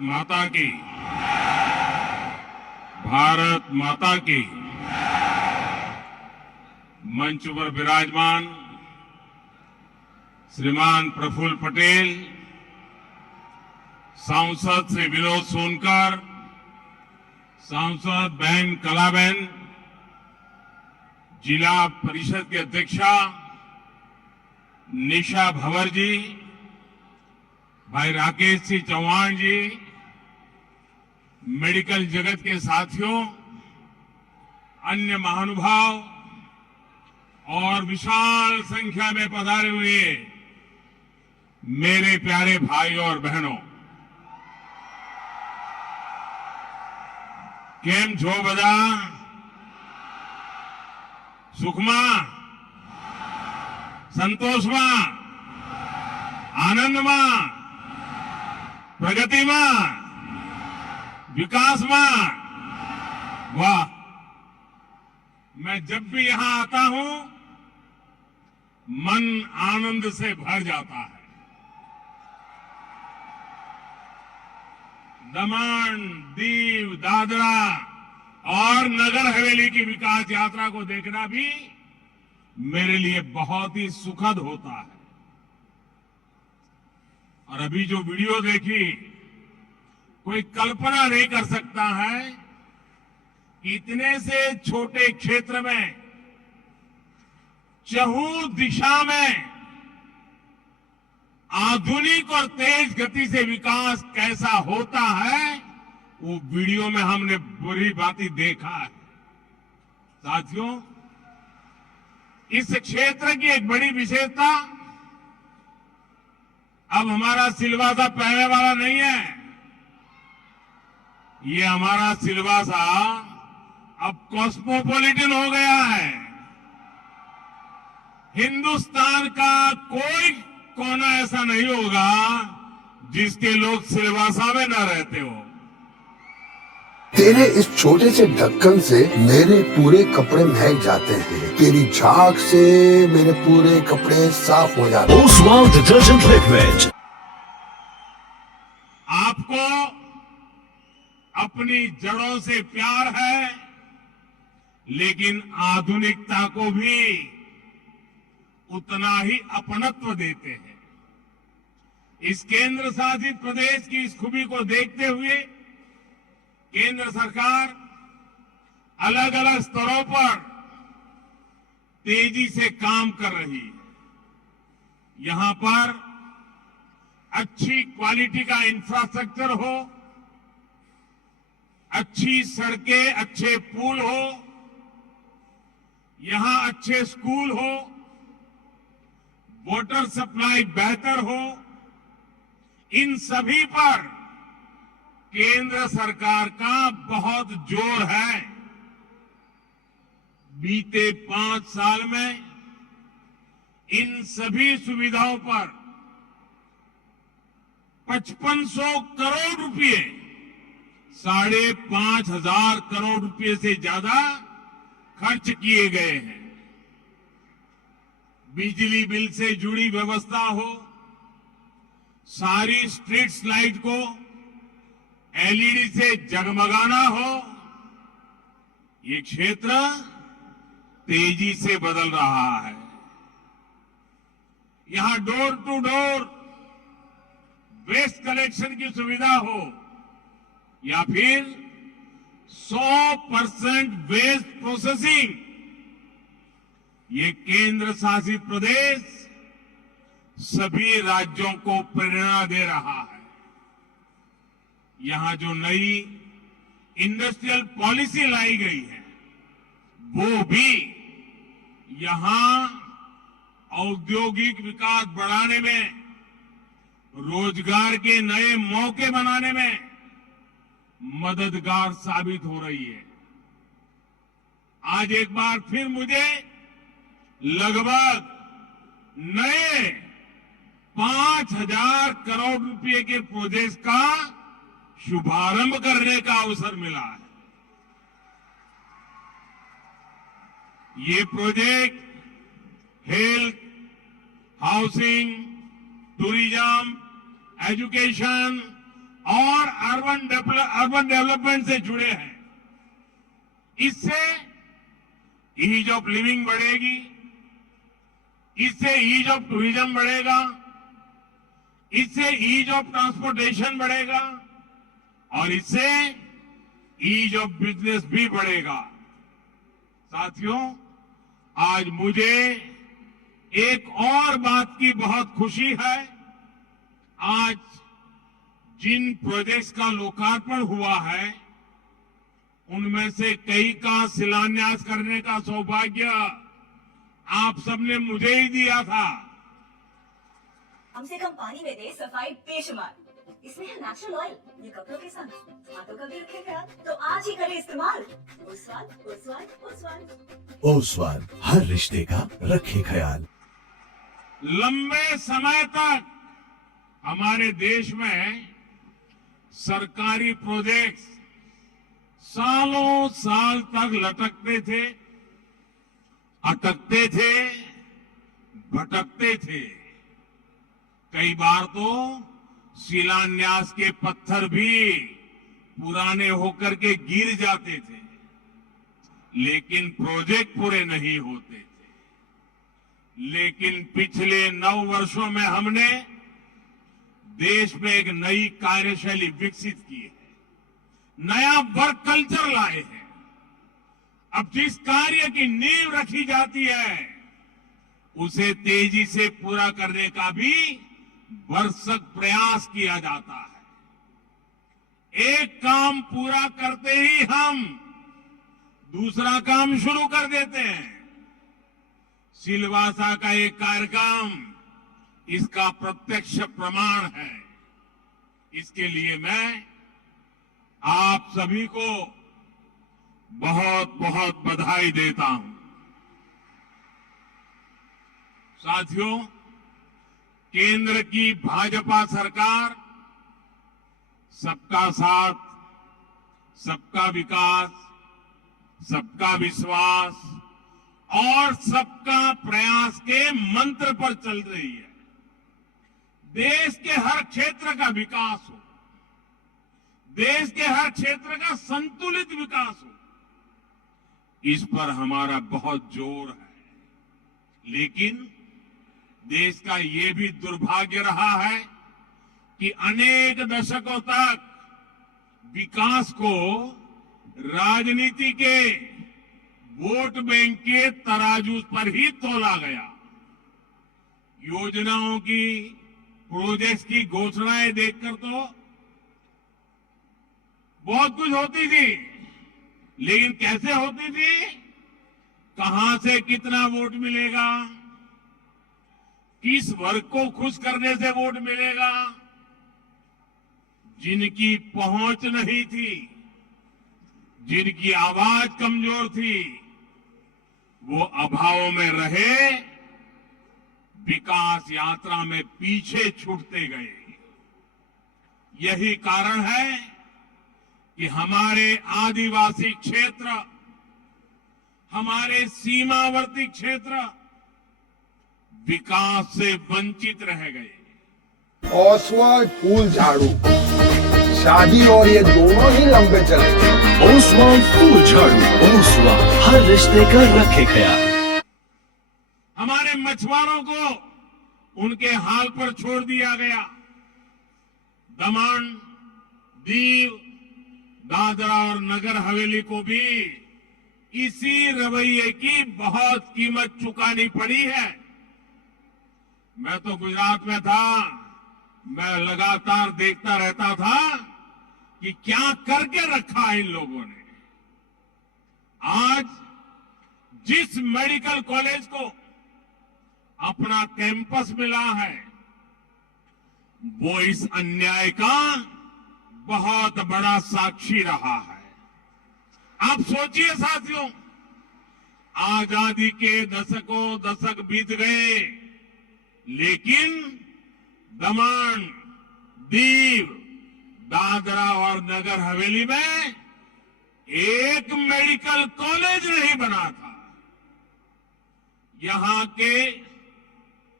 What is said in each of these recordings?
माता की, भारत माता की। मंच पर विराजमान श्रीमान प्रफुल्ल पटेल, सांसद श्री विनोद सोनकर, सांसद बहन कलाबेन, जिला परिषद के अध्यक्षा निशा भंवर जी, भाई राकेश सिंह चौहान जी, मेडिकल जगत के साथियों, अन्य महानुभाव और विशाल संख्या में पधारे हुए मेरे प्यारे भाई और बहनों, केम छो बदा? सुखमा, संतोषमा, आनंदमा, प्रगतिमा, विकासमा? वाह! मैं जब भी यहां आता हूं मन आनंद से भर जाता है। दमन, दीव, दादरा और नगर हवेली की विकास यात्रा को देखना भी मेरे लिए बहुत ही सुखद होता है। और अभी जो वीडियो देखी, कोई कल्पना नहीं कर सकता है कि इतने से छोटे क्षेत्र में चहुं दिशा में आधुनिक और तेज गति से विकास कैसा होता है, वो वीडियो में हमने बुरी बातें देखा है। साथियों, इस क्षेत्र की एक बड़ी विशेषता अब हमारा सिलवासा पहले वाला नहीं है। ये हमारा सिलवासा अब कॉस्मोपॉलिटन हो गया है। हिंदुस्तान का कोई कोना ऐसा नहीं होगा जिसके लोग सिलवासा में न रहते हो। तेरे इस छोटे से ढक्कन से मेरे पूरे कपड़े महक जाते हैं। तेरी झाग से मेरे पूरे कपड़े साफ हो जाते हैं। Oswal detergent liquid. आपको अपनी जड़ों से प्यार है, लेकिन आधुनिकता को भी उतना ही अपनत्व देते हैं। इस केंद्र शासित प्रदेश की इस खूबी को देखते हुए केंद्र सरकार अलग अलग स्तरों पर तेजी से काम कर रही है। यहां पर अच्छी क्वालिटी का इंफ्रास्ट्रक्चर हो, अच्छी सड़कें, अच्छे पुल हो, यहां अच्छे स्कूल हो, वाटर सप्लाई बेहतर हो, इन सभी पर केंद्र सरकार का बहुत जोर है। बीते 5 साल में इन सभी सुविधाओं पर 5500 करोड़ रुपए, 5,500 करोड़ रुपए से ज्यादा खर्च किए गए हैं। बिजली बिल से जुड़ी व्यवस्था हो, सारी स्ट्रीट लाइट को एलईडी से जगमगाना हो, ये क्षेत्र तेजी से बदल रहा है। यहां door to door waste collection की सुविधा हो या फिर 100% वेस्ट प्रोसेसिंग, ये केंद्र शासित प्रदेश सभी राज्यों को प्रेरणा दे रहा है। यहां जो नई इंडस्ट्रियल पॉलिसी लाई गई है, वो भी यहां औद्योगिक विकास बढ़ाने में, रोजगार के नए मौके बनाने में मददगार साबित हो रही है। आज एक बार फिर मुझे लगभग नए 5,000 करोड़ रुपए के प्रोजेक्ट का शुभारंभ करने का अवसर मिला है। ये project health, housing, tourism, education और अर्बन डेवलपमेंट से जुड़े हैं। इससे ईज ऑफ लिविंग बढ़ेगी, इससे ईज ऑफ टूरिज्म बढ़ेगा, इससे ईज ऑफ ट्रांसपोर्टेशन बढ़ेगा और इससे ईज ऑफ बिजनेस भी बढ़ेगा। साथियों, आज मुझे एक और बात की बहुत खुशी है। आज जिन प्रोजेक्ट्स का लोकार्पण हुआ है, उनमें से कई का शिलान्यास करने का सौभाग्य आप सबने मुझे ही दिया था। कम से कम पानी में दे सफाई बेशुमार। इसमें है नेचुरल ऑयल। ये कपड़ों के साथ हाथों का भी रखे ख्याल, तो आज ही करें इस्तेमाल। ओसवाल, ओसवाल, ओसवाल। ओसवाल, हर रिश्ते का रखे ख्याल। लंबे समय तक हमारे देश में सरकारी प्रोजेक्ट्स सालों साल तक लटकते थे, अटकते थे, भटकते थे। कई बार तो शिलान्यास के पत्थर भी पुराने होकर के गिर जाते थे, लेकिन प्रोजेक्ट पूरे नहीं होते थे। लेकिन पिछले 9 वर्षों में हमने देश में एक नई कार्यशैली विकसित की है, नया वर्क कल्चर लाए हैं। अब जिस कार्य की नींव रखी जाती है, उसे तेजी से पूरा करने का भी भरसक प्रयास किया जाता है। एक काम पूरा करते ही हम दूसरा काम शुरू कर देते हैं। सिलवासा का एक कार्यक्रम इसका प्रत्यक्ष प्रमाण है। इसके लिए मैं आप सभी को बहुत बहुत बधाई देता हूं। साथियों, केंद्र की भाजपा सरकार सबका साथ, सबका विकास, सबका विश्वास और सबका प्रयास के मंत्र पर चल रही है। देश के हर क्षेत्र का विकास हो, देश के हर क्षेत्र का संतुलित विकास हो, इस पर हमारा बहुत जोर है। लेकिन देश का ये भी दुर्भाग्य रहा है कि अनेक दशकों तक विकास को राजनीति के वोट बैंक के तराजू पर ही तोला गया। योजनाओं की, प्रोजेक्ट्स की घोषणाएं देखकर तो बहुत कुछ होती थी, लेकिन कैसे होती थी, कहां से कितना वोट मिलेगा, किस वर्ग को खुश करने से वोट मिलेगा, जिनकी पहुंच नहीं थी, जिनकी आवाज कमजोर थी, वो अभाव में रहे, विकास यात्रा में पीछे छूटते गए। यही कारण है कि हमारे आदिवासी क्षेत्र, हमारे सीमावर्ती क्षेत्र विकास से वंचित रह गए। ओसवाल फूल झाड़ू, शादी और ये दोनों ही लंबे चलेंगे। ओसवाल फूल झाड़ू। ओसवाल, हर रिश्ते का रखे ख्याल। हमारे मछुआरों को उनके हाल पर छोड़ दिया गया। दमन, दीव, दादरा और नगर हवेली को भी इसी रवैये की बहुत कीमत चुकानी पड़ी है। मैं तो गुजरात में था, मैं लगातार देखता रहता था कि क्या करके रखा है इन लोगों ने। आज जिस मेडिकल कॉलेज को अपना कैंपस मिला है, वो इस अन्याय का बहुत बड़ा साक्षी रहा है। आप सोचिए साथियों, आजादी के दशकों दशक बीत गए, लेकिन दमन, दीव, दादरा और नगर हवेली में एक मेडिकल कॉलेज नहीं बना था। यहां के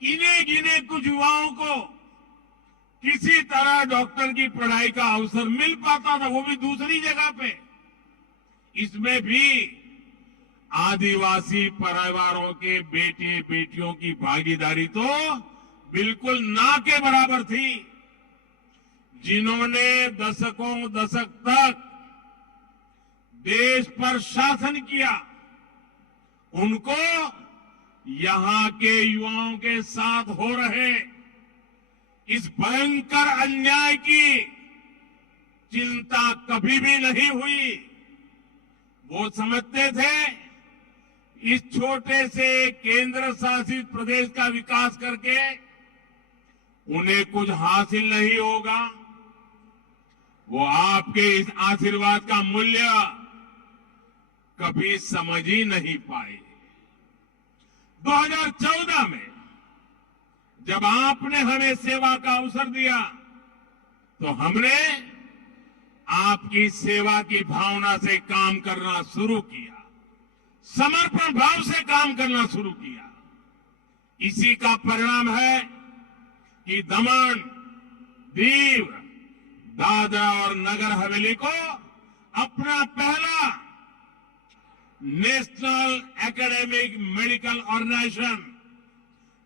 गिने गिने कुछ युवाओं को किसी तरह डॉक्टर की पढ़ाई का अवसर मिल पाता था, वो भी दूसरी जगह पे। इसमें भी आदिवासी परिवारों के बेटे बेटियों की भागीदारी तो बिल्कुल ना के बराबर थी। जिन्होंने दशकों दशक तक देश पर शासन किया, उनको यहां के युवाओं के साथ हो रहे इस भयंकर अन्याय की चिंता कभी भी नहीं हुई। वो समझते थे इस छोटे से केंद्र शासित प्रदेश का विकास करके उन्हें कुछ हासिल नहीं होगा। वो आपके इस आशीर्वाद का मूल्य कभी समझ ही नहीं पाए। 2014 में जब आपने हमें सेवा का अवसर दिया, तो हमने आपकी सेवा की भावना से काम करना शुरू किया, समर्पण भाव से काम करना शुरू किया। इसी का परिणाम है कि दमन, दीव, दादरा और नगर हवेली को अपना पहला नेशनल एकेडमिक मेडिकल ऑर्गेनाइजेशन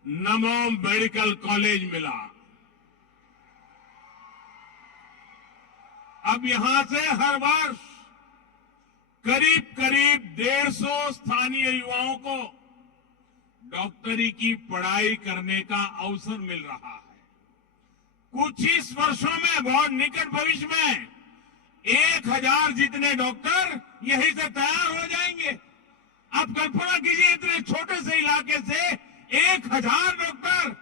नमो मेडिकल कॉलेज मिला। अब यहां से हर वर्ष करीब करीब 150 स्थानीय युवाओं को डॉक्टरी की पढ़ाई करने का अवसर मिल रहा है। कुछ ही वर्षों में, बहुत निकट भविष्य में 1000 जितने डॉक्टर यहीं से तैयार हो जाएंगे। आप कल्पना कीजिए, इतने छोटे से इलाके से 1000 डॉक्टर।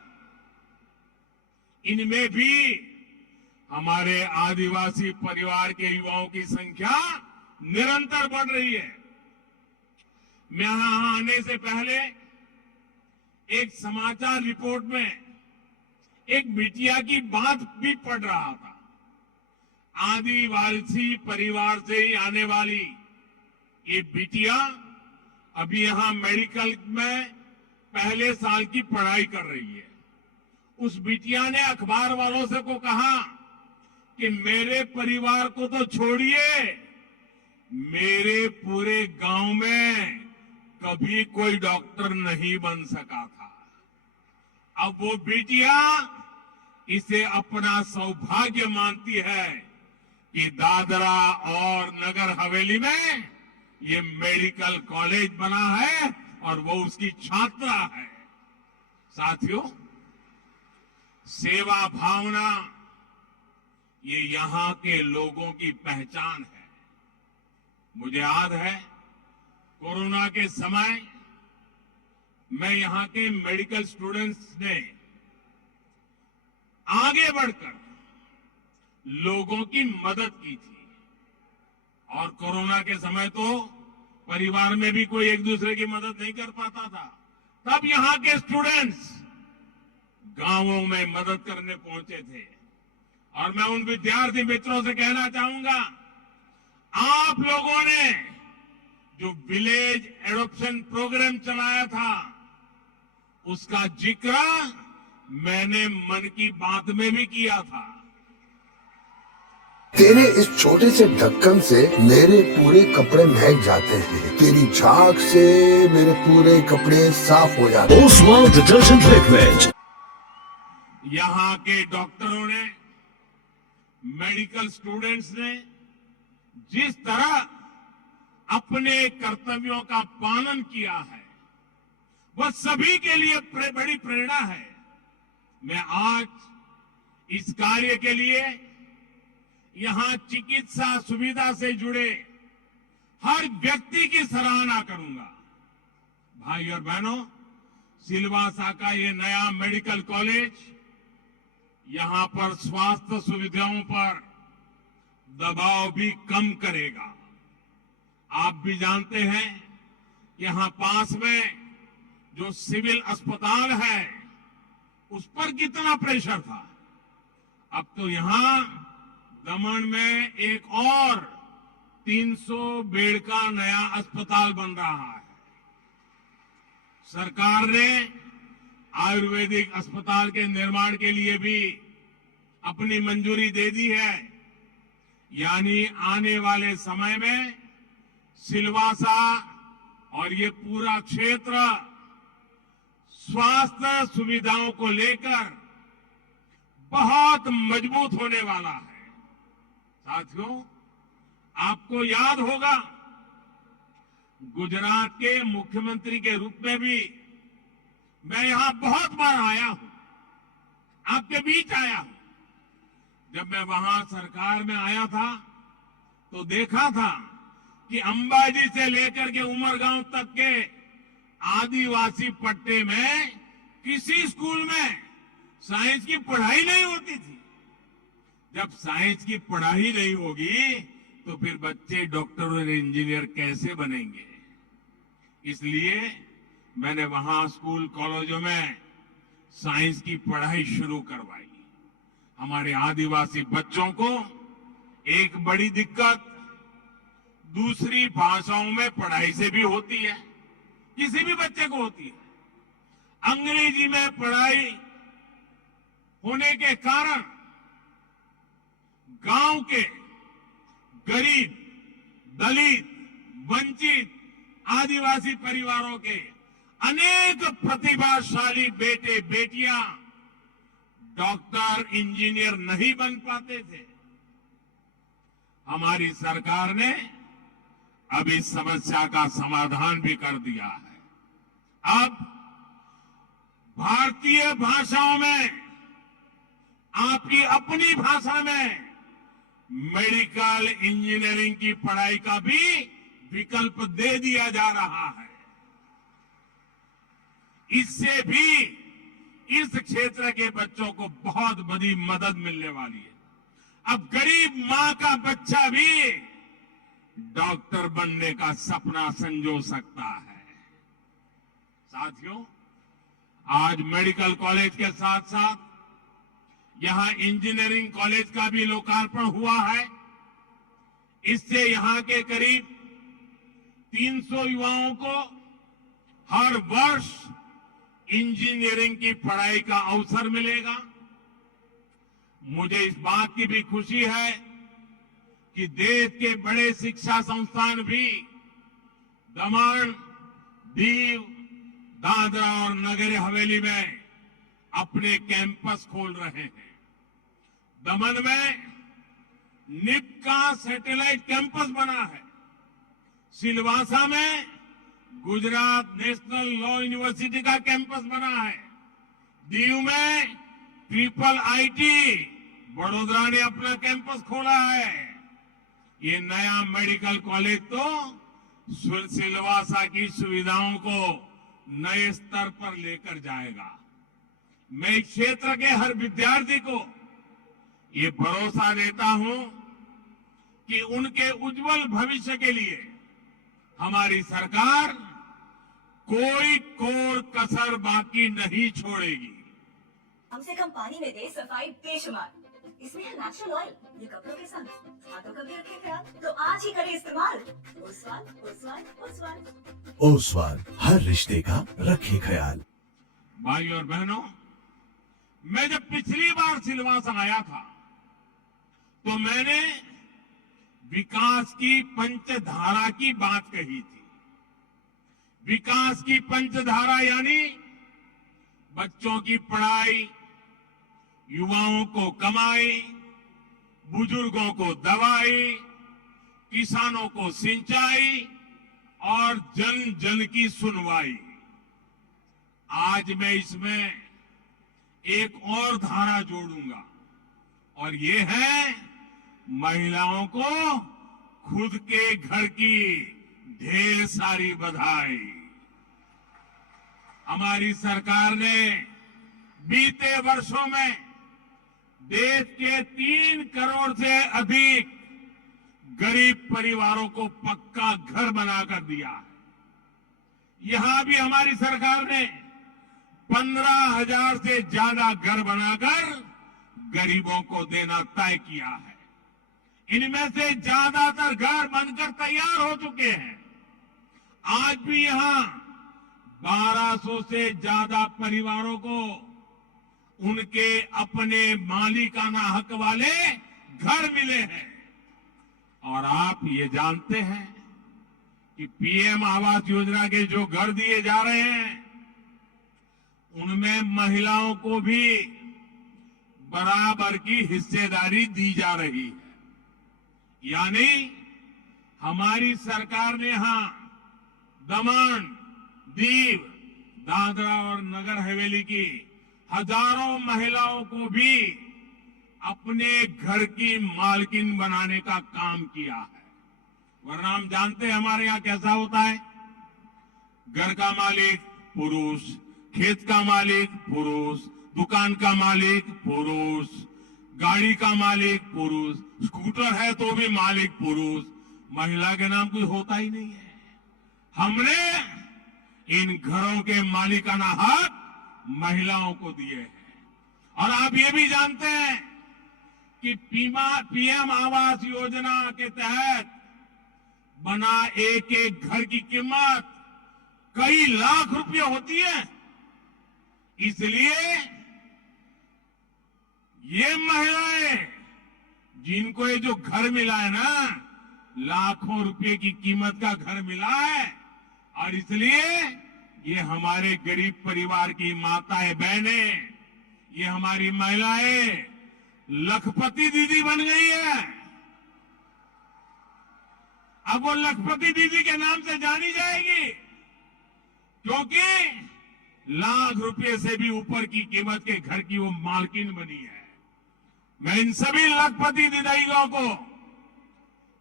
इनमें भी हमारे आदिवासी परिवार के युवाओं की संख्या निरंतर बढ़ रही है। मैं यहां आने से पहले एक समाचार रिपोर्ट में एक बिटिया की बात भी पढ़ रहा था। आदिवासी परिवार से ही आने वाली ये बिटिया अभी यहां मेडिकल में पहले साल की पढ़ाई कर रही है। उस बिटिया ने अखबार वालों से को कहा कि मेरे परिवार को तो छोड़िए, मेरे पूरे गांव में कभी कोई डॉक्टर नहीं बन सका था। अब वो बिटिया इसे अपना सौभाग्य मानती है कि दादरा और नगर हवेली में ये मेडिकल कॉलेज बना है और वो उसकी छात्रा है। साथियों, सेवा भावना ये यहां के लोगों की पहचान है। मुझे याद है, कोरोना के समय मैं यहां के मेडिकल स्टूडेंट्स ने आगे बढ़कर लोगों की मदद की थी। और कोरोना के समय तो परिवार में भी कोई एक दूसरे की मदद नहीं कर पाता था। तब यहां के स्टूडेंट्स गांवों में मदद करने पहुंचे थे। और मैं उन विद्यार्थी मित्रों से कहना चाहूंगा, आप लोगों ने जो विलेज एडॉप्शन प्रोग्राम चलाया था, उसका जिक्र मैंने मन की बात में भी किया था। तेरे इस छोटे से ढक्कन से मेरे पूरे कपड़े महक जाते हैं। तेरी झाग से मेरे पूरे कपड़े साफ हो जाते हैं। Oswal detergent liquid. यहां के डॉक्टरों ने, मेडिकल स्टूडेंट्स ने जिस तरह अपने कर्तव्यों का पालन किया है, वह सभी के लिए बड़ी प्रेरणा है। मैं आज इस कार्य के लिए यहां चिकित्सा सुविधा से जुड़े हर व्यक्ति की सराहना करूंगा। भाई और बहनों, सिलवासा का ये नया मेडिकल कॉलेज यहां पर स्वास्थ्य सुविधाओं पर दबाव भी कम करेगा। आप भी जानते हैं, यहां पास में जो सिविल अस्पताल है, उस पर कितना प्रेशर था। अब तो यहां दमन में एक और 300 बेड का नया अस्पताल बन रहा है। सरकार ने आयुर्वेदिक अस्पताल के निर्माण के लिए भी अपनी मंजूरी दे दी है। यानी आने वाले समय में सिलवासा और ये पूरा क्षेत्र स्वास्थ्य सुविधाओं को लेकर बहुत मजबूत होने वाला है। साथियों, आपको याद होगा गुजरात के मुख्यमंत्री के रूप में भी मैं यहां बहुत बार आया हूं, आपके बीच आया हूं। जब मैं वहां सरकार में आया था तो देखा था कि अंबाजी से लेकर के उमरगांव तक के आदिवासी पट्टे में किसी स्कूल में साइंस की पढ़ाई नहीं होती थी। जब साइंस की पढ़ाई नहीं होगी तो फिर बच्चे डॉक्टर और इंजीनियर कैसे बनेंगे? इसलिए मैंने वहां स्कूल कॉलेजों में साइंस की पढ़ाई शुरू करवाई। हमारे आदिवासी बच्चों को एक बड़ी दिक्कत दूसरी भाषाओं में पढ़ाई से भी होती है, किसी भी बच्चे को होती है। अंग्रेजी में पढ़ाई होने के कारण गांव के गरीब, दलित, वंचित आदिवासी परिवारों के अनेक प्रतिभाशाली बेटे बेटियां डॉक्टर, इंजीनियर नहीं बन पाते थे। हमारी सरकार ने अब इस समस्या का समाधान भी कर दिया है। अब भारतीय भाषाओं में, आपकी अपनी भाषा में मेडिकल इंजीनियरिंग की पढ़ाई का भी विकल्प दे दिया जा रहा है। इससे भी इस क्षेत्र के बच्चों को बहुत बड़ी मदद मिलने वाली है। अब गरीब मां का बच्चा भी डॉक्टर बनने का सपना संजो सकता है। साथियों, आज मेडिकल कॉलेज के साथ साथ यहां इंजीनियरिंग कॉलेज का भी लोकार्पण हुआ है। इससे यहां के करीब 300 युवाओं को हर वर्ष इंजीनियरिंग की पढ़ाई का अवसर मिलेगा। मुझे इस बात की भी खुशी है कि देश के बड़े शिक्षा संस्थान भी दमन, दीव, दादरा और नगर हवेली में अपने कैंपस खोल रहे हैं। दमन में निप का सैटेलाइट कैंपस बना है। सिलवासा में गुजरात नेशनल लॉ यूनिवर्सिटी का कैंपस बना है। दीव में ट्रिपल आईटी बड़ोदरा ने अपना कैंपस खोला है। ये नया मेडिकल कॉलेज तो सिलवासा की सुविधाओं को नए स्तर पर लेकर जाएगा। मैं इस क्षेत्र के हर विद्यार्थी को ये भरोसा देता हूं कि उनके उज्जवल भविष्य के लिए हमारी सरकार कोई कोर कसर बाकी नहीं छोड़ेगी। कम से कम पानी में दे सफाई बेशुमार। इसमें है नेचुरल ऑयल। ये कपड़ों के संग हाथों का भी रखे ख्याल, तो आज ही करें इस्तेमाल। ओसवाल, ओसवाल, ओसवाल। ओसवाल, हर रिश्ते का रखे ख्याल। भाई और बहनों, मैं जब पिछली बार सिलवासा आया था तो मैंने विकास की पंचधारा की बात कही थी। विकास की पंचधारा यानी बच्चों की पढ़ाई, युवाओं को कमाई, बुजुर्गों को दवाई, किसानों को सिंचाई और जन जन की सुनवाई। आज मैं इसमें एक और धारा जोड़ूंगा और ये है महिलाओं को खुद के घर की ढेर सारी बधाई। हमारी सरकार ने बीते वर्षों में देश के 3 करोड़ से अधिक गरीब परिवारों को पक्का घर बनाकर दिया है। यहां भी हमारी सरकार ने 15,000 से ज्यादा घर बनाकर गरीबों को देना तय किया है। इनमें से ज्यादातर घर बनकर तैयार हो चुके हैं। आज भी यहां 1200 से ज्यादा परिवारों को उनके अपने मालिकाना हक वाले घर मिले हैं। और आप ये जानते हैं कि पीएम आवास योजना के जो घर दिए जा रहे हैं उनमें महिलाओं को भी बराबर की हिस्सेदारी दी जा रही है। यानी हमारी सरकार ने यहां दमन, दीव, दादरा और नगर हवेली की हजारों महिलाओं को भी अपने घर की मालकिन बनाने का काम किया है। वरना हम जानते हैं हमारे यहां कैसा होता है, घर का मालिक पुरुष, खेत का मालिक पुरुष, दुकान का मालिक पुरुष, गाड़ी का मालिक पुरुष, स्कूटर है तो भी मालिक पुरुष, महिला के नाम कोई होता ही नहीं है। हमने इन घरों के मालिकाना हक महिलाओं को दिए हैं। और आप ये भी जानते हैं कि पीएम आवास योजना के तहत बना एक एक घर की कीमत कई लाख रुपए होती है। इसलिए ये महिलाएं जिनको ये जो घर मिला है ना, लाखों रुपए की कीमत का घर मिला है, और इसलिए ये हमारे गरीब परिवार की माताएं बहनें, ये हमारी महिलाएं लखपति दीदी बन गई है। अब वो लखपति दीदी के नाम से जानी जाएगी क्योंकि लाख रुपए से भी ऊपर की कीमत के घर की वो मालकिन बनी है। मैं इन सभी लखपति दीदियों को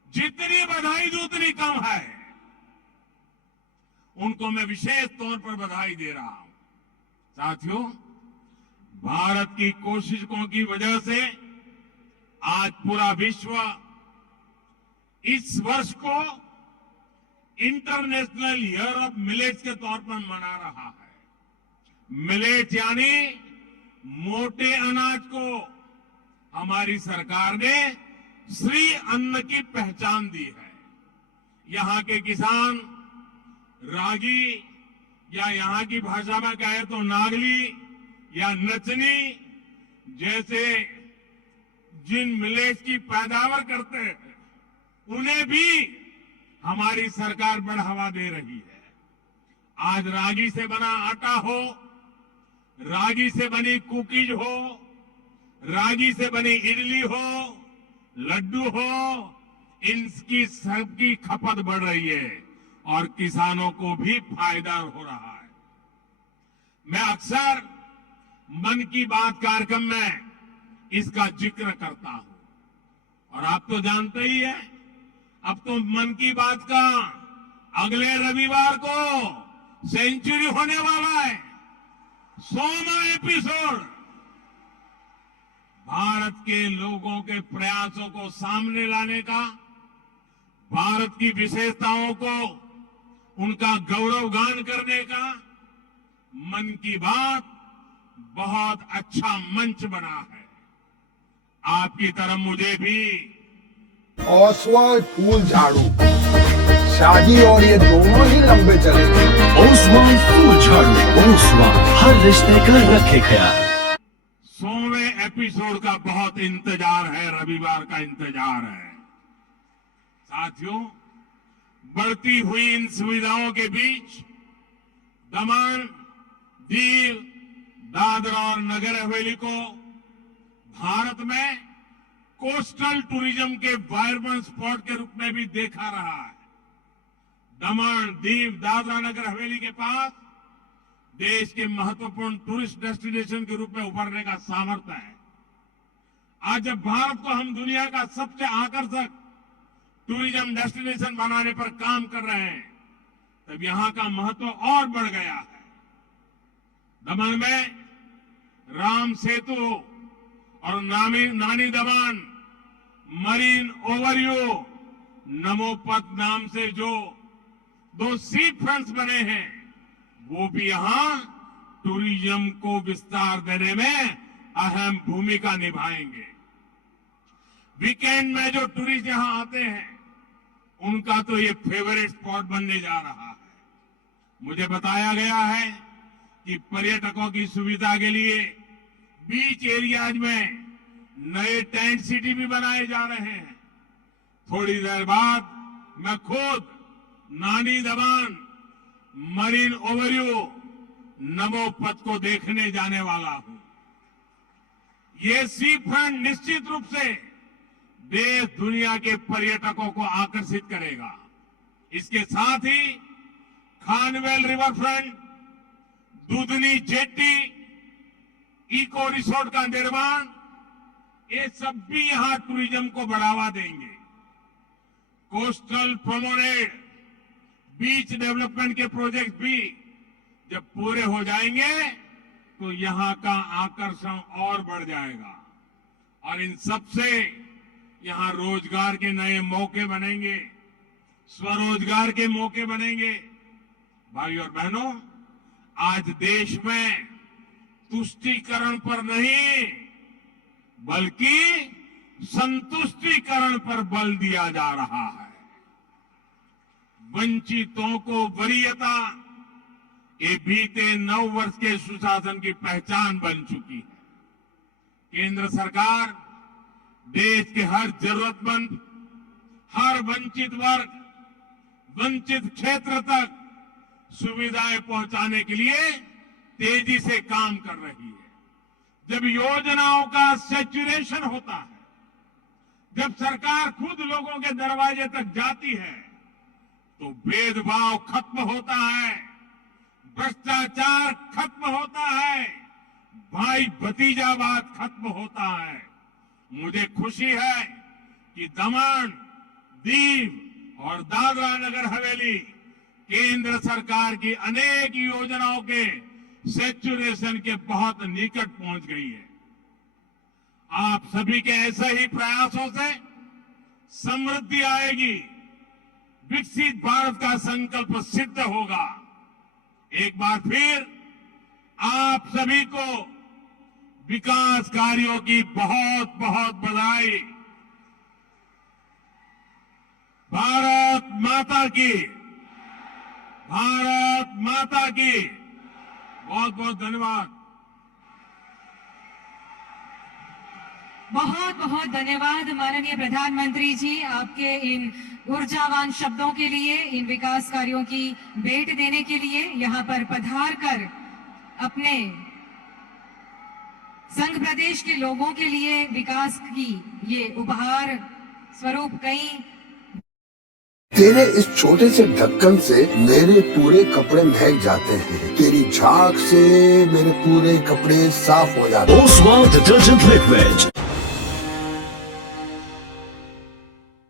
जितनी बधाई दूं उतनी कम है। उनको मैं विशेष तौर पर बधाई दे रहा हूं। साथियों, भारत की कोशिशों की वजह से आज पूरा विश्व इस वर्ष को इंटरनेशनल ईयर ऑफ मिलेट्स के तौर पर मना रहा है। मिलेट यानी मोटे अनाज को हमारी सरकार ने श्री अन्न की पहचान दी है। यहां के किसान रागी, या यहां की भाषा में कहे तो नागली या नचनी जैसे जिन मिलेट्स की पैदावार करते हैं उन्हें भी हमारी सरकार बढ़ावा दे रही है। आज रागी से बना आटा हो, रागी से बनी कुकीज हो, रागी से बनी इडली हो, लड्डू हो, इनकी सबकी खपत बढ़ रही है और किसानों को भी फायदा हो रहा है। मैं अक्सर मन की बात कार्यक्रम में इसका जिक्र करता हूं और आप तो जानते ही हैं, अब तो मन की बात का अगले रविवार को सेंचुरी होने वाला है, 100वां एपिसोड। भारत के लोगों के प्रयासों को सामने लाने का, भारत की विशेषताओं को उनका गौरवगान करने का मन की बात बहुत अच्छा मंच बना है। आपकी तरह मुझे भी ओसवाल फूल झाड़ू, शादी और ये दोनों ही लंबे चलेंगे। ओसवाल फूल झाड़ू, ओसवाल हर रिश्ते का रखे ख्याल। 100वें एपिसोड का बहुत इंतजार है, रविवार का इंतजार है। साथियों, बढ़ती हुई इन सुविधाओं के बीच दमन, दीव, दादरा और नगर हवेली को भारत में कोस्टल टूरिज्म के वायब्रेंट स्पॉट के रूप में भी देखा रहा है। दमन, दीव, दादरा, नगर हवेली के पास देश के महत्वपूर्ण टूरिस्ट डेस्टिनेशन के रूप में उभरने का सामर्थ्य है। आज जब भारत को हम दुनिया का सबसे आकर्षक टूरिज्म डेस्टिनेशन बनाने पर काम कर रहे हैं, तब यहां का महत्व और बढ़ गया है। दमन में राम सेतु और नानी दमन मरीन ओवरव्यू नमोपथ नाम से जो 2 सी फ्रंट्स बने हैं, वो भी यहां टूरिज्म को विस्तार देने में अहम भूमिका निभाएंगे। वीकेंड में जो टूरिस्ट यहां आते हैं, उनका तो ये फेवरेट स्पॉट बनने जा रहा है। मुझे बताया गया है कि पर्यटकों की सुविधा के लिए बीच एरियाज में नए टेंट सिटी भी बनाए जा रहे हैं। थोड़ी देर बाद मैं खुद नानी दमन मरीन ओवरव्यू नमो पथ को देखने जाने वाला हूं। ये सी फ्रंट निश्चित रूप से देश दुनिया के पर्यटकों को आकर्षित करेगा। इसके साथ ही Khanvel river front, Dudhni jetty, eco resort का निर्माण, ये सब भी यहां टूरिज्म को बढ़ावा देंगे। कोस्टल प्रोमोनेड, बीच डेवलपमेंट के प्रोजेक्ट भी जब पूरे हो जाएंगे तो यहां का आकर्षण और बढ़ जाएगा और इन सब से यहां रोजगार के नए मौके बनेंगे, स्वरोजगार के मौके बनेंगे। भाई और बहनों, आज देश में तुष्टीकरण पर नहीं बल्कि संतुष्टीकरण पर बल दिया जा रहा है। वंचितों को वरीयता ये बीते 9 वर्ष के सुशासन की पहचान बन चुकी है। केंद्र सरकार देश के हर जरूरतमंद, हर वंचित वर्ग, वंचित क्षेत्र तक सुविधाएं पहुंचाने के लिए तेजी से काम कर रही है। जब योजनाओं का सैचुरेशन होता है, जब सरकार खुद लोगों के दरवाजे तक जाती है, तो भेदभाव खत्म होता है, भ्रष्टाचार खत्म होता है, भाई भतीजावाद खत्म होता है। मुझे खुशी है कि दमन, दीव और दादरा नगर हवेली केंद्र सरकार की अनेक योजनाओं के सैचुरेशन के बहुत निकट पहुंच गई है। आप सभी के ऐसे ही प्रयासों से समृद्धि आएगी, विकसित भारत का संकल्प सिद्ध होगा। एक बार फिर आप सभी को विकास कार्यों की बहुत बहुत बधाई। भारत माता की, भारत माता की। बहुत बहुत धन्यवाद। बहुत बहुत धन्यवाद माननीय प्रधानमंत्री जी, आपके इन ऊर्जावान शब्दों के लिए, इन विकास कार्यों की भेंट देने के लिए। यहाँ पर पधार कर अपने संघ प्रदेश के लोगों के लिए विकास की ये उपहार स्वरूप कई तेरे इस छोटे से ढक्कन से मेरे पूरे कपड़े महक जाते हैं। तेरी झाग से मेरे पूरे कपड़े साफ हो जाते हैं। Oswal detergent liquid.